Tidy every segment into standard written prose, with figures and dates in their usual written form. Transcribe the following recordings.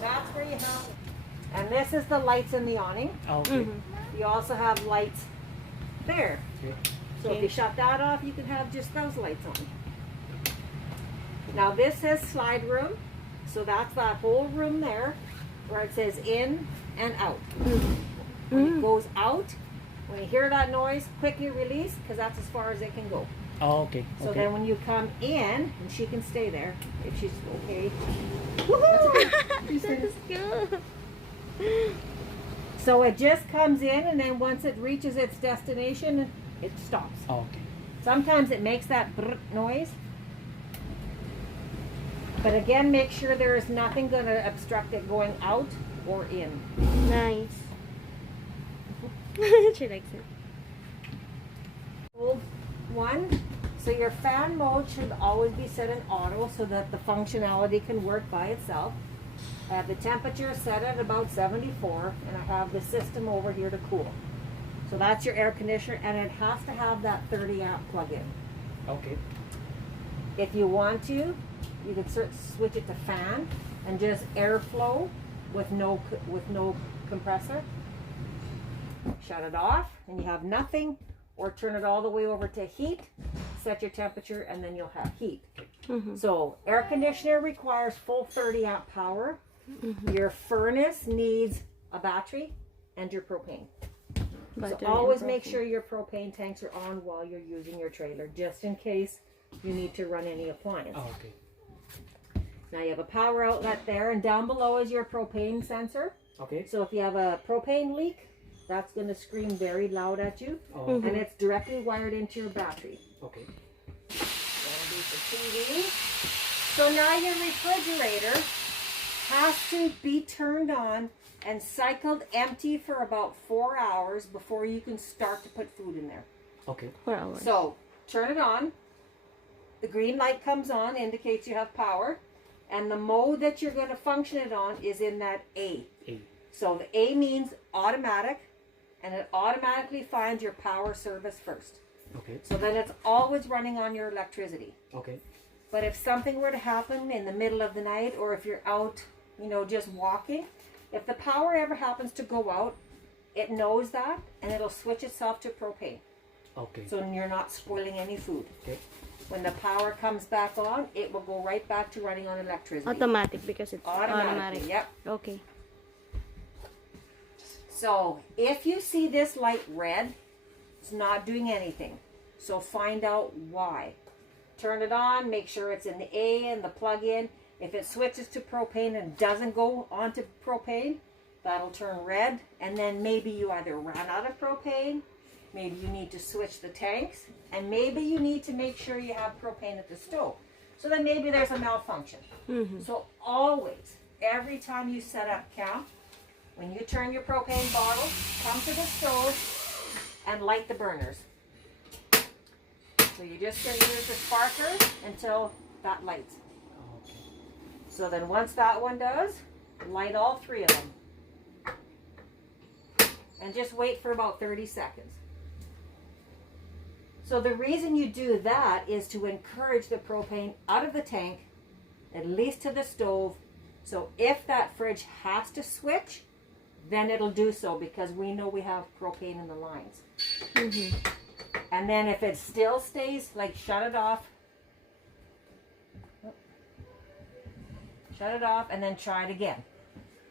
that's where you have, and this is the lights in the awning. Okay. You also have lights there. Okay. So if you shut that off, you can have just those lights on. Now this says slide room, so that's that whole room there where it says in and out. When it goes out, when you hear that noise, quickly release, because that's as far as it can go. Oh, okay. So Okay. then when you come in, and she can stay there if she's okay. That is good. So it just comes in, and then once it reaches its destination, it stops. Oh, okay. Sometimes it makes that brrr noise. But again, make sure there is nothing going to obstruct it going out or in. Nice. She likes it. Old one. So your fan mode should always be set in auto so that the functionality can work by itself. I have the temperature set at about 74, and I have the system over here to cool. So that's your air conditioner, and it has to have that 30 amp plug-in. Okay. If you want to, you can switch it to fan and just airflow with no compressor. Shut it off, and you have nothing, or turn it all the way over to heat. Set your temperature, and then you'll have heat. So air conditioner requires full 30 amp power. Your furnace needs a battery and your propane. So always make sure your propane tanks are on while you're using your trailer, just in case you need to run any appliance. Oh, okay. Now you have a power outlet there, and down below is your propane sensor. Okay. So if you have a propane leak, that's going to scream very loud at you, Oh, and it's directly wired into your battery. okay. That'll be for TV. So now your refrigerator has to be turned on and cycled empty for about 4 hours before you can start to put food in there. Okay. 4 hours. So turn it on. The green light comes on, indicates you have power, and the mode that you're going to function it on is in that A. A. So the A means automatic, and it automatically finds your power service first. Okay. So then it's always running on your electricity. Okay. But if something were to happen in the middle of the night, or if you're out, just walking, if the power ever happens to go out, it knows that, and it'll switch itself to propane. Okay. So you're not spoiling any food. Okay. When the power comes back on, it will go right back to running on electricity. Automatic because it's Automatically, automatic. yep. Okay. So if you see this light red, it's not doing anything. So find out why. Turn it on, make sure it's in the A and the plug-in. If it switches to propane and doesn't go onto propane, that'll turn red, and then maybe you either ran out of propane, maybe you need to switch the tanks, and maybe you need to make sure you have propane at the stove. So then maybe there's a malfunction. So always, every time you set up camp, when you turn your propane bottle, come to the stove and light the burners. So you're just going to use the sparklers until that lights. Okay. So then once that one does, light all 3 of them. And just wait for about 30 seconds. So the reason you do that is to encourage the propane out of the tank, at least to the stove. So if that fridge has to switch, then it'll do so, because we know we have propane in the lines. And then if it still stays, like shut it off. Shut it off and then try it again.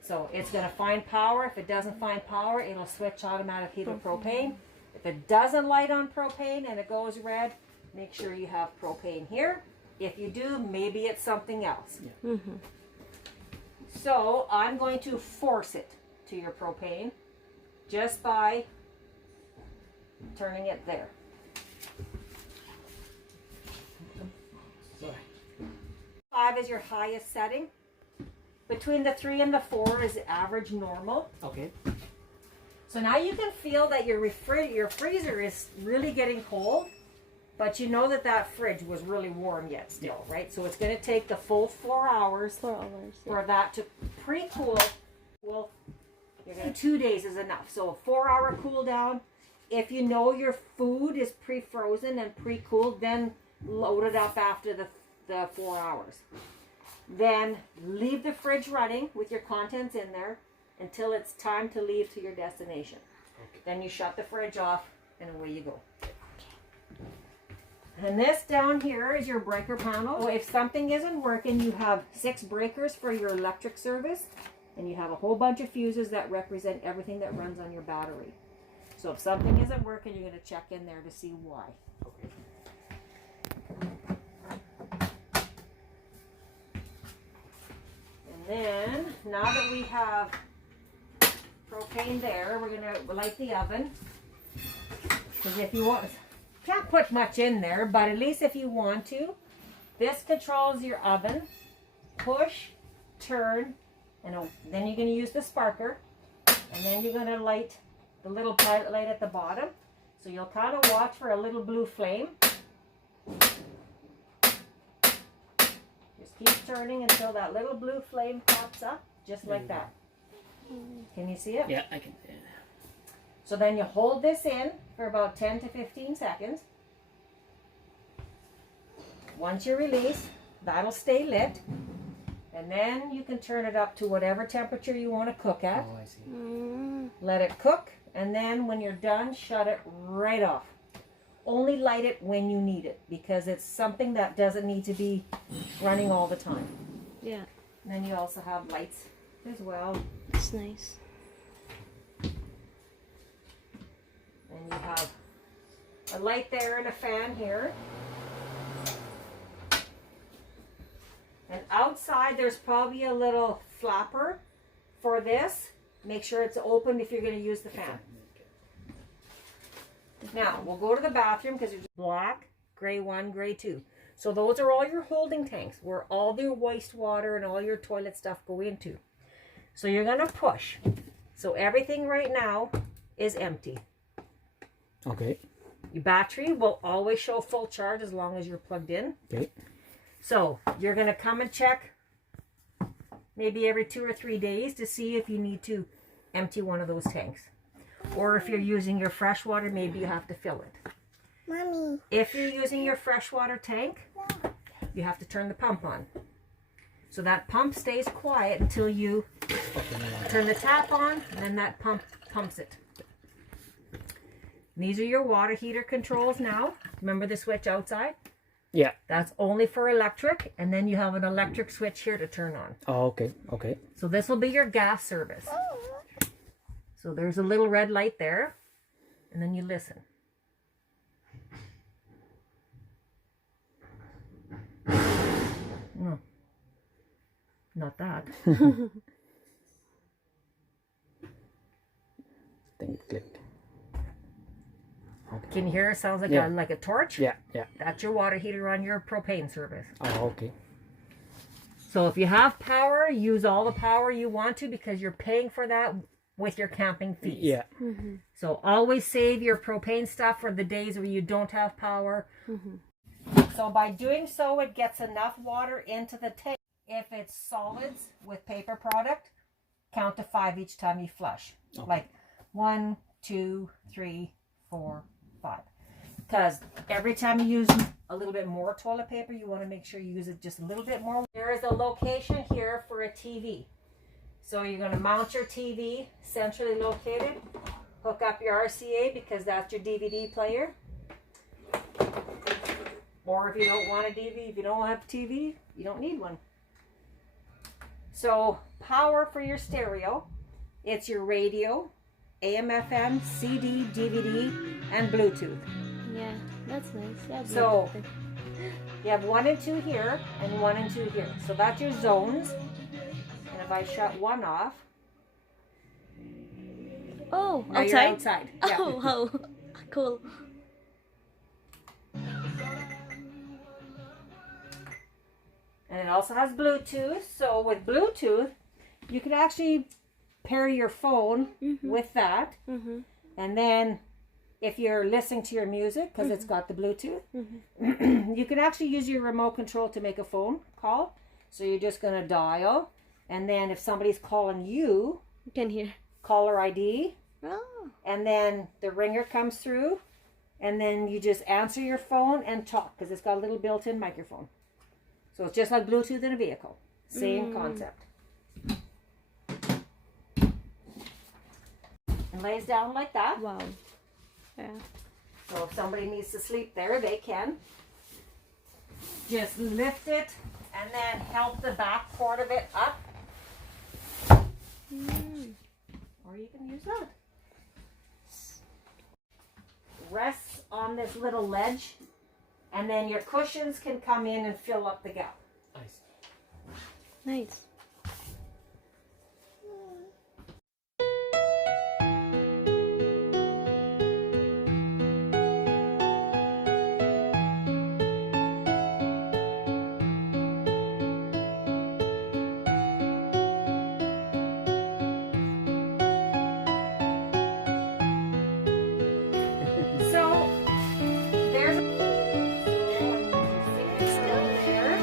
So it's going to find power. If it doesn't find power, it'll switch automatically to propane. If it doesn't light on propane and it goes red, make sure you have propane here. If you do, maybe it's something else. Yeah. So I'm going to force it to your propane just by turning it there. Sorry. 5 is your highest setting. Between the 3 and the 4 is average normal. Okay. So now you can feel that your freezer is really getting cold, but you know that that fridge was really warm yet still, right? So it's going to take the full 4 hours 4 hours. for that to pre-cool. Well, you're going to 2 days is enough. So a 4-hour cool down. If you know your food is pre-frozen and pre-cooled, then load it up after the 4 hours. Then leave the fridge running with your contents in there until it's time to leave to your destination. Okay. Then you shut the fridge off and away you go. And this down here is your breaker panel. So if something isn't working, you have 6 breakers for your electric service, and you have a whole bunch of fuses that represent everything that runs on your battery. So if something isn't working, you're going to check in there to see why. Okay. And then, now that we have propane there, we're going to light the oven. Because if you want, can't put much in there, but at least if you want to, this controls your oven. Push, turn, and then you're going to use the sparker, and then you're going to light the little pilot light at the bottom. So you'll kind of watch for a little blue flame. Just keep turning until that little blue flame pops up, just like that. Can you see it? Yeah, I can see it. So then you hold this in for about 10 to 15 seconds. Once you release, that'll stay lit. And then you can turn it up to whatever temperature you want to cook at. Oh, I see. Let it cook, and then when you're done, shut it right off. Only light it when you need it, because it's something that doesn't need to be running all the time. Yeah, And then you also have lights as well. it's nice. And you have a light there and a fan here. And outside there's probably a little flapper for this. Make sure it's open if you're going to use the fan. Now, we'll go to the bathroom because there's black, gray 1, gray 2. So those are all your holding tanks where all your wastewater and all your toilet stuff go into. So you're going to push. So everything right now is empty. Okay. Your battery will always show full charge as long as you're plugged in. Okay. So you're going to come and check maybe every 2 or 3 days to see if you need to empty one of those tanks. Or if you're using your fresh water, maybe you have to fill it. Mommy. If you're using your freshwater tank, you have to turn the pump on. So that pump stays quiet until you turn the tap on, and then that pump pumps it. These are your water heater controls now. Remember the switch outside? Yeah. That's only for electric, and then you have an electric switch here to turn on. Oh, okay. Okay. So this will be your gas service. So there's a little red light there, and then you listen. No, not that. Think it clicked. Okay. Can you hear it? Sounds like Yeah. like a torch. Yeah. Yeah. That's your water heater on your propane service. Oh, okay. So if you have power, use all the power you want to because you're paying for that with your camping fees. Yeah. So always save your propane stuff for the days where you don't have power. So by doing so, it gets enough water into the tank. If it's solids with paper product, count to 5 each time you flush. Okay. Like 1, 2, 3, 4, 5. Because every time you use a little bit more toilet paper, you want to make sure you use it just a little bit more. There is a location here for a TV. So you're going to mount your TV centrally located. Hook up your RCA because that's your DVD player. Or if you don't want a DVD, if you don't have a TV, you don't need one. So power for your stereo. It's your radio, AM, FM, CD, DVD, and Bluetooth. Yeah, that's nice. That's So good. you have 1 and 2 here and 1 and 2 here. So that's your zones. And if I shut one off, Oh, now outside? you're outside. Yeah. Oh, wow. Cool. And it also has Bluetooth. So with Bluetooth, you can actually pair your phone with that. And then if you're listening to your music, because it's got the Bluetooth, you can actually use your remote control to make a phone call. So you're just going to dial. And then if somebody's calling you, You can hear. caller ID. Oh. And then the ringer comes through. And then you just answer your phone and talk because it's got a little built-in microphone. So it's just like Bluetooth in a vehicle. Same concept. And lays down like that. Wow. Yeah. So if somebody needs to sleep there, they can. Just lift it and then help the back part of it up. Or you can use that. Rests on this little ledge, and then your cushions can come in and fill up the gap. Nice. Nice. So there's still there.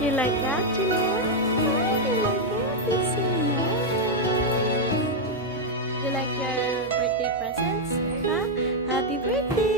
You like that, Julian? You like it? It's so nice. You like your birthday presents? Huh? Happy birthday!